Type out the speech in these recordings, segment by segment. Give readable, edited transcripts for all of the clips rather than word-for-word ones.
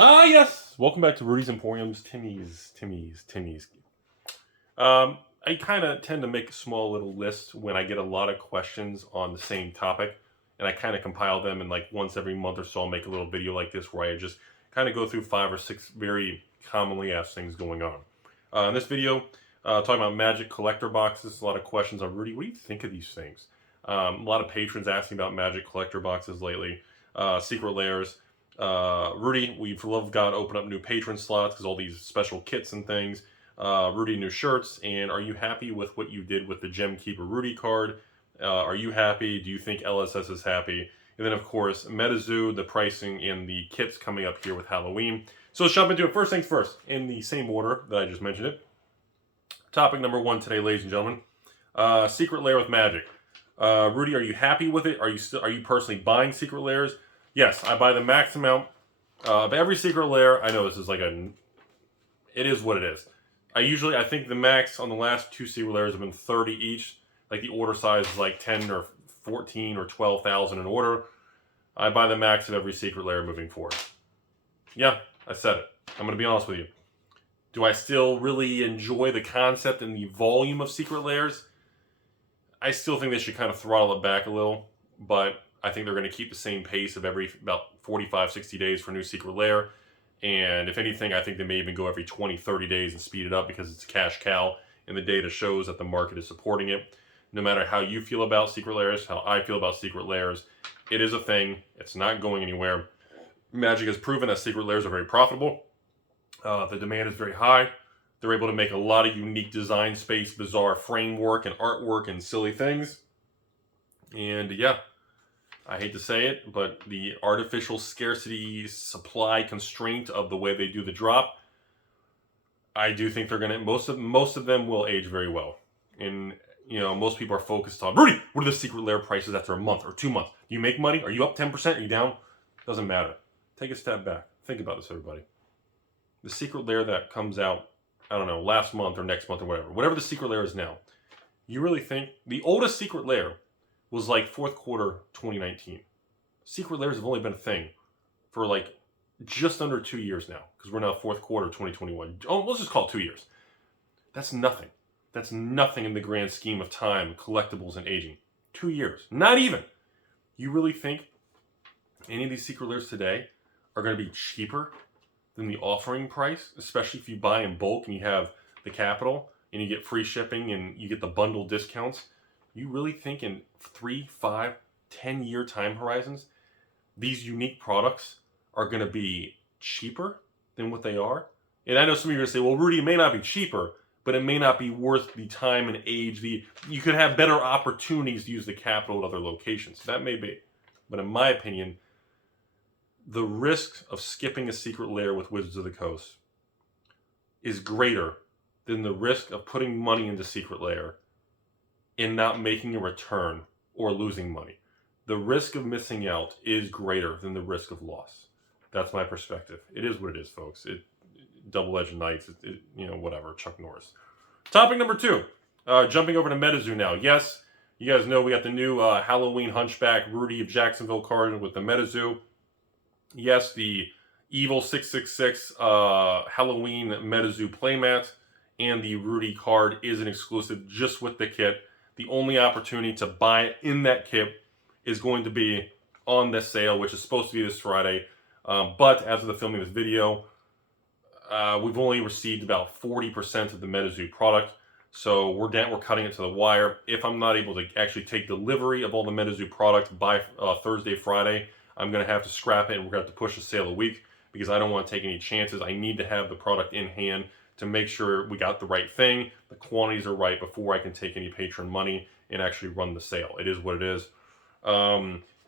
Ah, yes. Welcome back to Rudy's Emporium's Timmy's. I kind of tend to make a small little list when I get a lot of questions on the same topic, and I kind of compile them, and like once every month or so, I'll make a little video like this where I just kind of go through 5 or 6 very commonly asked things going on. In this video, talking about Magic collector boxes, a lot of questions on Rudy. What do you think of these things? A lot of patrons asking about Magic collector boxes lately, secret layers. Rudy, we for love of God open up new patron slots because all these special kits and things. Rudy, new shirts. And are you happy with what you did with the Gem Keeper Rudy card? Are you happy? Do you think LSS is happy? And then, of course, MetaZoo, the pricing and the kits coming up here with Halloween. So let's jump into it. First things first, in the same order that I just mentioned it. Topic number 1 today, ladies and gentlemen. Secret Lair with Magic. Rudy, are you happy with it? Are you personally buying Secret Lairs? Yes, I buy the max amount of every Secret Lair. I know this is it is what it is. I think the max on the last 2 Secret Lairs have been 30 each. Like the order size is like 10 or 14 or 12,000 in order. I buy the max of every Secret Lair moving forward. Yeah, I said it. I'm going to be honest with you. Do I still really enjoy the concept and the volume of Secret Lairs? I still think they should kind of throttle it back a little, but I think they're going to keep the same pace of every about 45, 60 days for a new Secret Lair. And if anything, I think they may even go every 20, 30 days and speed it up because it's a cash cow and the data shows that the market is supporting it. No matter how you feel about Secret Lairs, how I feel about Secret Lairs, it is a thing. It's not going anywhere. Magic has proven that Secret Lairs are very profitable. The demand is very high. They're able to make a lot of unique design space, bizarre framework and artwork and silly things. And yeah, I hate to say it, but the artificial scarcity supply constraint of the way they do the drop, I do think they're gonna most of them will age very well. And most people are focused on Rudy. What are the Secret Lair prices after a month or 2 months? Do you make money? Are you up 10%? Are you down? Doesn't matter. Take a step back. Think about this, everybody. The Secret Lair that comes out, I don't know, last month or next month or whatever the Secret Lair is now. You really think the oldest Secret Lair was like fourth quarter 2019. Secret Lairs have only been a thing for like just under 2 years now because we're now fourth quarter 2021. Oh, let's just call it 2 years. That's nothing. That's nothing in the grand scheme of time, collectibles, and aging. 2 years. Not even. You really think any of these Secret Lairs today are going to be cheaper than the offering price, especially if you buy in bulk and you have the capital and you get free shipping and you get the bundle discounts? You really think in 3, 5, 10-year time horizons, these unique products are going to be cheaper than what they are? And I know some of you are going to say, well, Rudy, it may not be cheaper, but it may not be worth the time and age. You could have better opportunities to use the capital at other locations. That may be. But in my opinion, the risk of skipping a Secret Lair with Wizards of the Coast is greater than the risk of putting money into Secret Lair and not making a return or losing money. The risk of missing out is greater than the risk of loss. That's my perspective. It is what it is, folks. Double-edged knights, whatever, Chuck Norris. Topic number 2, jumping over to MetaZoo now. Yes, you guys know we got the new Halloween Hunchback Rudy of Jacksonville card with the MetaZoo. Yes, the Evil 666 Halloween MetaZoo playmat and the Rudy card is an exclusive just with the kit. The only opportunity to buy it in that kit is going to be on this sale, which is supposed to be this Friday. But as of the filming of this video, we've only received about 40% of the MetaZoo product. So we're cutting it to the wire. If I'm not able to actually take delivery of all the MetaZoo product by Thursday, Friday, I'm going to have to scrap it and we're going to have to push the sale a week because I don't want to take any chances. I need to have the product in hand to make sure we got the right thing, the quantities are right before I can take any patron money and actually run the sale. It is what it is.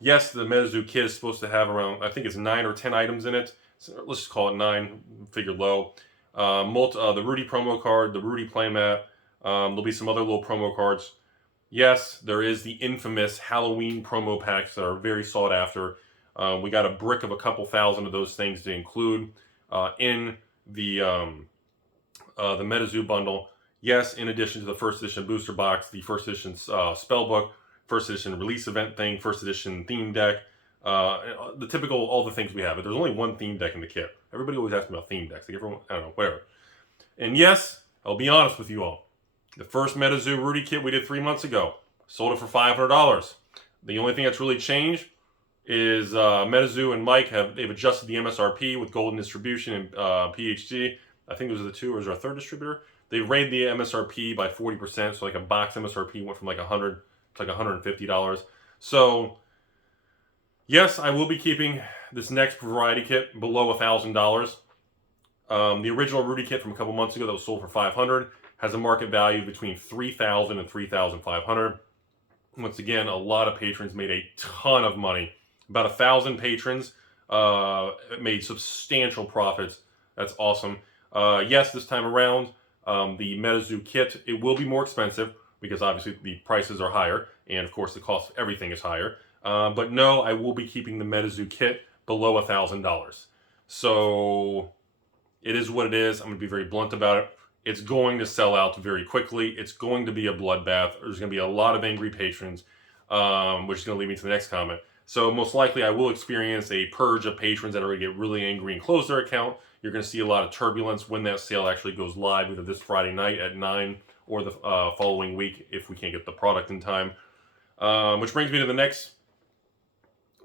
Yes, the MetaZoo kit is supposed to have around, I think it's 9 or 10 items in it. So let's just call it 9, figure low. The Rudy promo card, the Rudy playmat. There'll be some other little promo cards. Yes, there is the infamous Halloween promo packs that are very sought after. We got a brick of a couple thousand of those things to include in the MetaZoo bundle. Yes, in addition to the first edition booster box, the first edition spell book, first edition release event thing, first edition theme deck, The typical, all the things we have. But there's only one theme deck in the kit. Everybody always asks me about theme decks. Like everyone, I don't know, whatever. And yes, I'll be honest with you all. The first MetaZoo Rudy kit we did 3 months ago, sold it for $500. The only thing that's really changed is MetaZoo and Mike they've adjusted the MSRP with Golden Distribution and PHG. I think those are the two, or is there a third distributor? They raised the MSRP by 40%, so like a box MSRP went from like $100 to like $150. So yes, I will be keeping this next variety kit below $1,000. The original Rudy kit from a couple months ago that was sold for $500 has a market value between $3,000 and $3,500. Once again, a lot of patrons made a ton of money. About 1,000 patrons made substantial profits. That's awesome. Yes, this time around, the MetaZoo kit, it will be more expensive because obviously the prices are higher, and of course the cost of everything is higher. But no, I will be keeping the MetaZoo kit below $1,000. So it is what it is. I'm going to be very blunt about it. It's going to sell out very quickly. It's going to be a bloodbath. There's going to be a lot of angry patrons, which is going to lead me to the next comment. So most likely I will experience a purge of patrons that are going to get really angry and close their account. You're going to see a lot of turbulence when that sale actually goes live, either this Friday night at 9 or the following week if we can't get the product in time. Which brings me to the next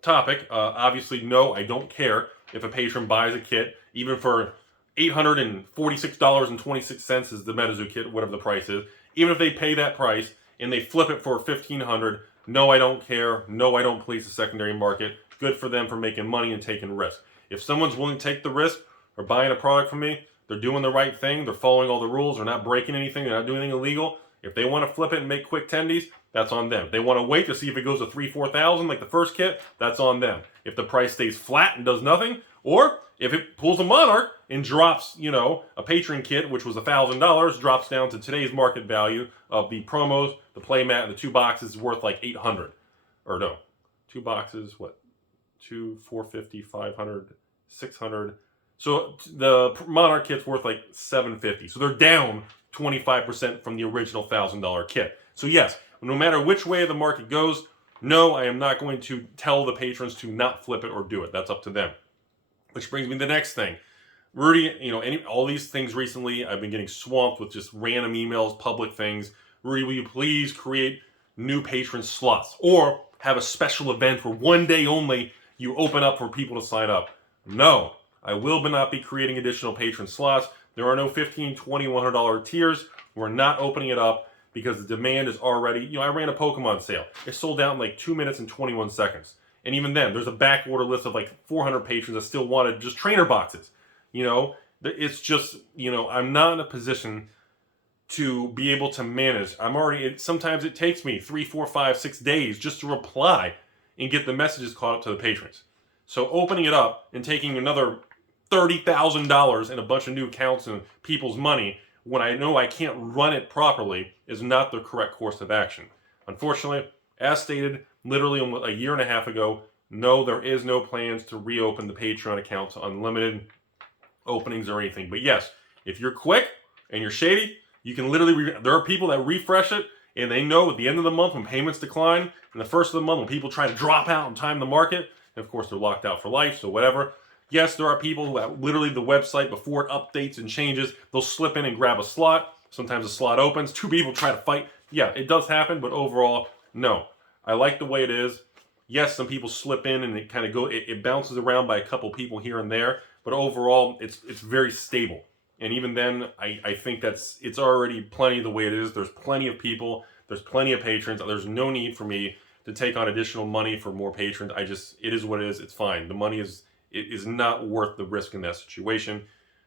topic. Obviously, no, I don't care if a patron buys a kit, even for $846.26 is the MetaZoo kit, whatever the price is. Even if they pay that price and they flip it for $1,500, no, I don't care. No, I don't police the secondary market. Good for them for making money and taking risks. If someone's willing to take the risk or buying a product from me, they're doing the right thing. They're following all the rules. They're not breaking anything. They're not doing anything illegal. If they want to flip it and make quick tendies, that's on them. If they want to wait to see if it goes to $3,000, $4,000 like the first kit, that's on them. If the price stays flat and does nothing, or if it pulls a Monarch and drops, you know, a patron kit, which was $1,000, drops down to today's market value of the promos, the playmat, and the 2 boxes worth like $800. Or no, 2 boxes, what? 2, 450, 500, 600. So the Monarch kit's worth like $750. So they're down 25% from the original $1,000 kit. So yes, no matter which way the market goes, no, I am not going to tell the patrons to not flip it or do it. That's up to them. Which brings me to the next thing. Rudy, you know, all these things recently, I've been getting swamped with just random emails, public things. Rudy, will you please create new patron slots? Or have a special event for one day only you open up for people to sign up? No, I will not be creating additional patron slots. There are no $15, $20, $100 tiers. We're not opening it up because the demand is already, you know, I ran a Pokemon sale. It sold out in like 2 minutes and 21 seconds. And even then, there's a back order list of like 400 patrons that still wanted just trainer boxes. You know, it's just, you know, I'm not in a position to be able to manage. Sometimes it takes me 3, 4, 5, 6 days just to reply and get the messages caught up to the patrons. So opening it up and taking another $30,000 in a bunch of new accounts and people's money when I know I can't run it properly is not the correct course of action. Unfortunately, as stated, literally a year and a half ago, no, there is no plans to reopen the Patreon account to unlimited openings or anything. But yes, if you're quick and you're shady, you can literally, there are people that refresh it and they know at the end of the month when payments decline and the first of the month when people try to drop out and time the market, and of course they're locked out for life, so whatever. Yes, there are people who have literally the website before it updates and changes, they'll slip in and grab a slot. Sometimes a slot opens, 2 people try to fight. Yeah, it does happen, but overall, no. I like the way it is. Yes, some people slip in and it kind of it bounces around by a couple people here and there, but overall, it's very stable. And even then, I think it's already plenty the way it is. There's plenty of people, there's plenty of patrons. There's no need for me to take on additional money for more patrons. It is what it is. It's fine. The money is not worth the risk in that situation.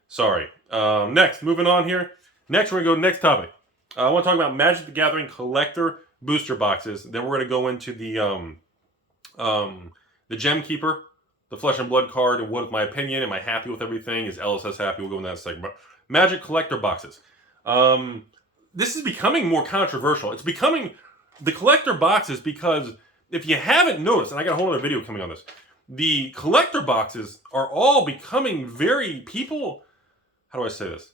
Sorry. Next, moving on here. Next, we're going to go to the next topic. I want to talk about Magic the Gathering collector booster boxes. Then we're going to go into the Gem Keeper, the Flesh and Blood card, and what is my opinion? Am I happy with everything? Is LSS happy? We'll go in that segment. Magic collector boxes. This is becoming more controversial. It's becoming the collector boxes because if you haven't noticed, and I got a whole other video coming on this, the collector boxes are all becoming how do I say this?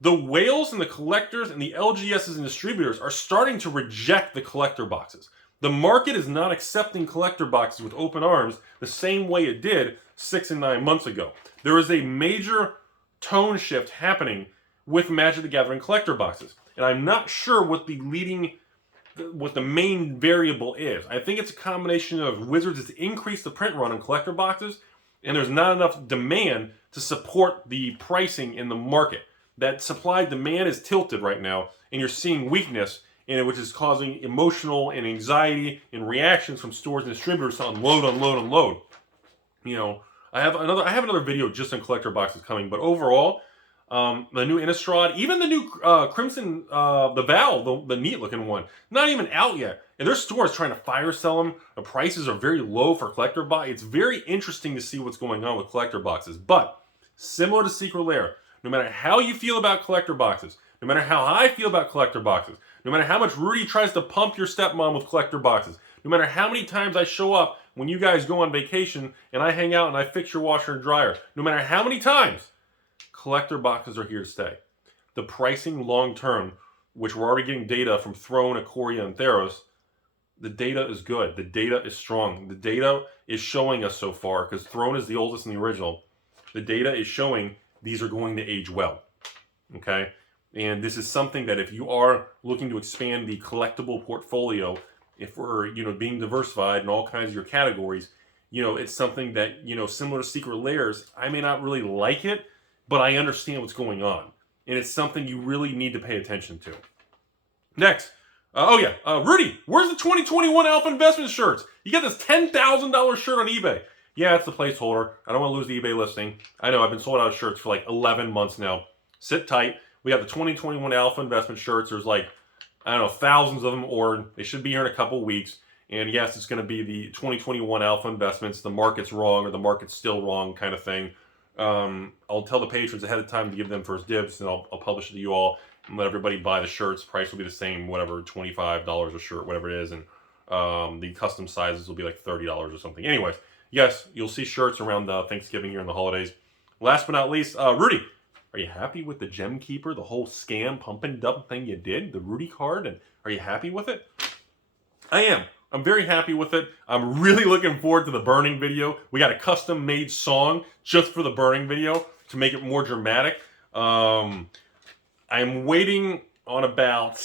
The whales and the collectors and the LGSs and distributors are starting to reject the collector boxes. The market is not accepting collector boxes with open arms the same way it did 6 and 9 months ago. There is a major tone shift happening with Magic the Gathering collector boxes. And I'm not sure what the main variable is. I think it's a combination of Wizards has increased the print run on collector boxes, and there's not enough demand to support the pricing in the market. That supply-demand is tilted right now, and you're seeing weakness in it, which is causing emotional and anxiety and reactions from stores and distributors to unload, unload, unload. You know, I have another video just on collector boxes coming, but overall, the new Innistrad, even the new Crimson, the Val, the neat looking one, not even out yet. And there's stores trying to fire sell them. The prices are very low for collector box. It's very interesting to see what's going on with collector boxes. But similar to Secret Lair, no matter how you feel about collector boxes, no matter how I feel about collector boxes, no matter how much Rudy tries to pump your stepmom with collector boxes, no matter how many times I show up when you guys go on vacation and I hang out and I fix your washer and dryer, no matter how many times, collector boxes are here to stay. The pricing long term, which we're already getting data from Throne, Ikoria, and Theros, the data is good. The data is strong. The data is showing us so far, because Throne is the oldest and the original, the data is showing these are going to age well. Okay? And this is something that if you are looking to expand the collectible portfolio, if we're, being diversified in all kinds of your categories, it's something that, similar to Secret Lairs, I may not really like it, but I understand what's going on. And it's something you really need to pay attention to. Next. Rudy, where's the 2021 Alpha Investment shirts? You got this $10,000 shirt on eBay. Yeah, it's the placeholder. I don't want to lose the eBay listing. I know, I've been sold out of shirts for like 11 months now. Sit tight. We got the 2021 Alpha Investment shirts. There's like, I don't know, thousands of them ordered. They should be here in a couple weeks. And yes, it's going to be the 2021 Alpha Investments. The market's wrong, or the market's still wrong kind of thing. I'll tell the patrons ahead of time to give them first dibs, and I'll publish it to you all and let everybody buy the shirts. Price will be the same, whatever, $25 a shirt, whatever it is. And the custom sizes will be like $30 or something. Anyways, yes, you'll see shirts around Thanksgiving here in the holidays. Last but not least, Rudy, are you happy with the Gem Keeper, the whole scam pump and dump thing you did, the Rudy card? And are you happy with it? I am. I'm very happy with it. I'm really looking forward to the burning video. We got a custom made song just for the burning video to make it more dramatic. I'm waiting on about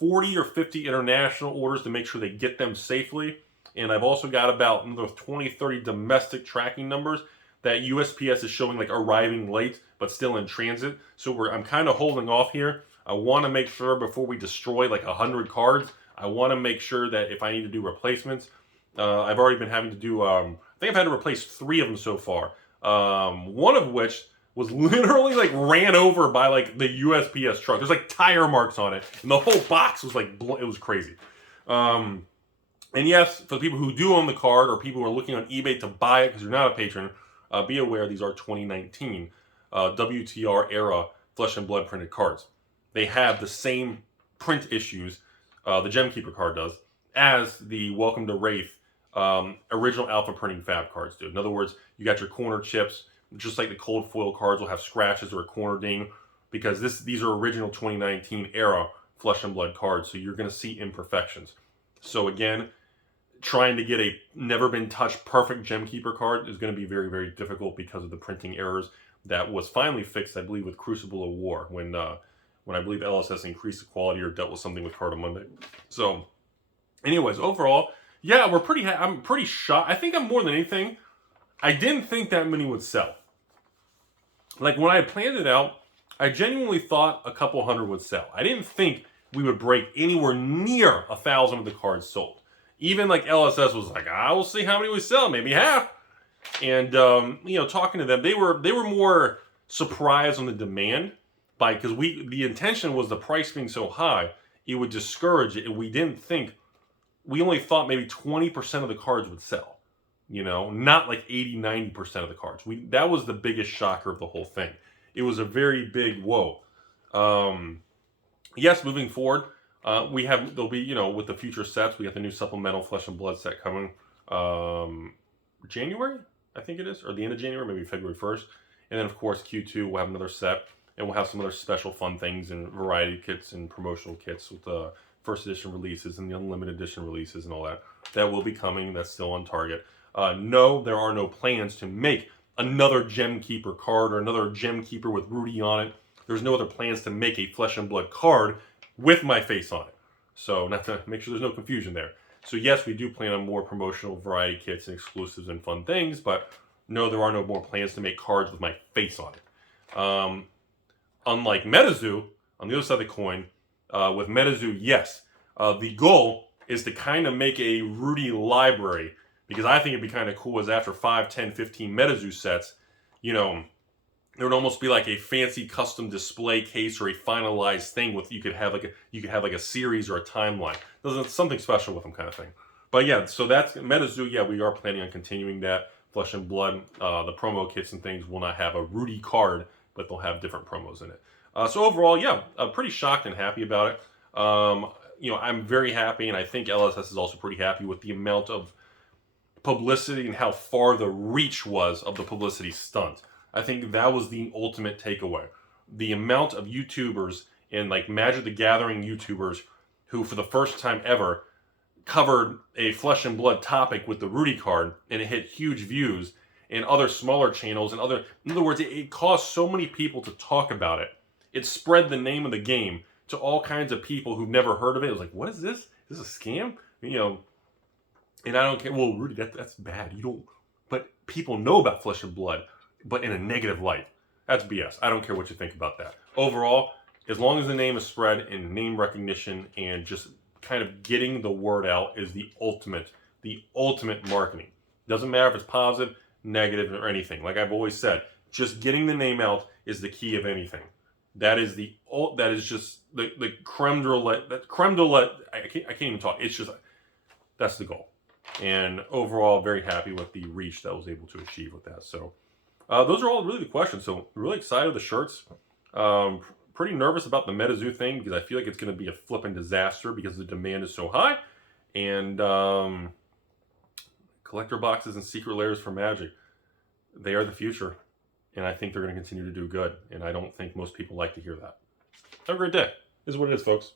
40 or 50 international orders to make sure they get them safely. And I've also got about another 20, 30 domestic tracking numbers that USPS is showing like arriving late, but still in transit. So I'm kind of holding off here. I want to make sure before we destroy like 100 cards, I want to make sure that if I need to do replacements, I've already been having to do, I think I've had to replace 3 of them so far. One of which was literally like ran over by like the USPS truck. There's like tire marks on it. And the whole box was like, it was crazy. And yes, for the people who do own the card, or people who are looking on eBay to buy it because you're not a patron, be aware these are 2019 WTR era Flesh and Blood printed cards. They have the same print issues, the Gem Keeper card does, as the Welcome to Wraith original Alpha printing fab cards do. In other words, you got your corner chips, just like the cold foil cards will have scratches or a corner ding, because these are original 2019 era Flesh and Blood cards, so you're going to see imperfections. So again, trying to get a never been touched perfect Gem Keeper card is going to be very, very difficult because of the printing errors that was finally fixed, I believe, with Crucible of War, when I believe LSS increased the quality or dealt with something with Card of Monday. So anyways, overall, yeah, I'm pretty shocked. I think I'm more than anything, I didn't think that many would sell. Like when I planned it out, I genuinely thought a couple hundred would sell. I didn't think we would break anywhere near 1,000 of the cards sold. Even like LSS was like, I will see how many we sell, maybe half. And talking to them, they were more surprised on the demand, because the intention was the price being so high, it would discourage it. And we only thought maybe 20% of the cards would sell. Not like 80, 90% of the cards. That was the biggest shocker of the whole thing. It was a very big whoa. Yes, moving forward, there'll be, with the future sets, we got the new supplemental Flesh and Blood set coming January, I think it is, or the end of January, maybe February 1st. And then, of course, Q2, we'll have another set, and we'll have some other special fun things and variety kits and promotional kits with first edition releases and the unlimited edition releases and all that. That will be coming. That's still on target. No, there are no plans to make another Gem Keeper card or another Gem Keeper with Rudy on it. There's no other plans to make a Flesh and Blood card with my face on it. So, not to make sure there's no confusion there. So yes, we do plan on more promotional variety kits and exclusives and fun things, but no, there are no more plans to make cards with my face on it. Unlike MetaZoo, on the other side of the coin, with MetaZoo, yes, the goal is to kind of make a Rudy library, because I think it'd be kind of cool as after 5, 10, 15 MetaZoo sets, you know, there would almost be like a fancy custom display case or a finalized thing with you could have like a series or a timeline. There's something special with them, kind of thing. But yeah, so that's MetaZoo. Yeah, we are planning on continuing that. Flesh and Blood, the promo kits and things will not have a Rudy card, but they'll have different promos in it. So overall, yeah, I'm pretty shocked and happy about it. You know, I'm very happy, and I think LSS is also pretty happy with the amount of publicity and how far the reach was of the publicity stunt. I think that was the ultimate takeaway. The amount of YouTubers and like Magic the Gathering YouTubers who for the first time ever covered a Flesh and Blood topic with the Rudy card, and it hit huge views, and other smaller channels and in other words, it caused so many people to talk about it. It spread the name of the game to all kinds of people who've never heard of it. It was like, what is this? Is this a scam? You know, and I don't care. Well, Rudy, that's bad. You don't, but people know about Flesh and Blood, but in a negative light. That's BS. I don't care what you think about that. Overall, as long as the name is spread and name recognition and just kind of getting the word out is the ultimate marketing. Doesn't matter if it's positive, negative, or anything. Like I've always said, just getting the name out is the key of anything. That is just the creme de la. I can't even talk. It's just, that's the goal. And overall, very happy with the reach that I was able to achieve with that. So those are all really the questions. So really excited with the shirts. Pretty nervous about the MetaZoo thing because I feel like it's going to be a flipping disaster because the demand is so high. And collector boxes and secret layers for Magic, they are the future. And I think they're going to continue to do good. And I don't think most people like to hear that. Have a great day. This is what it is, folks.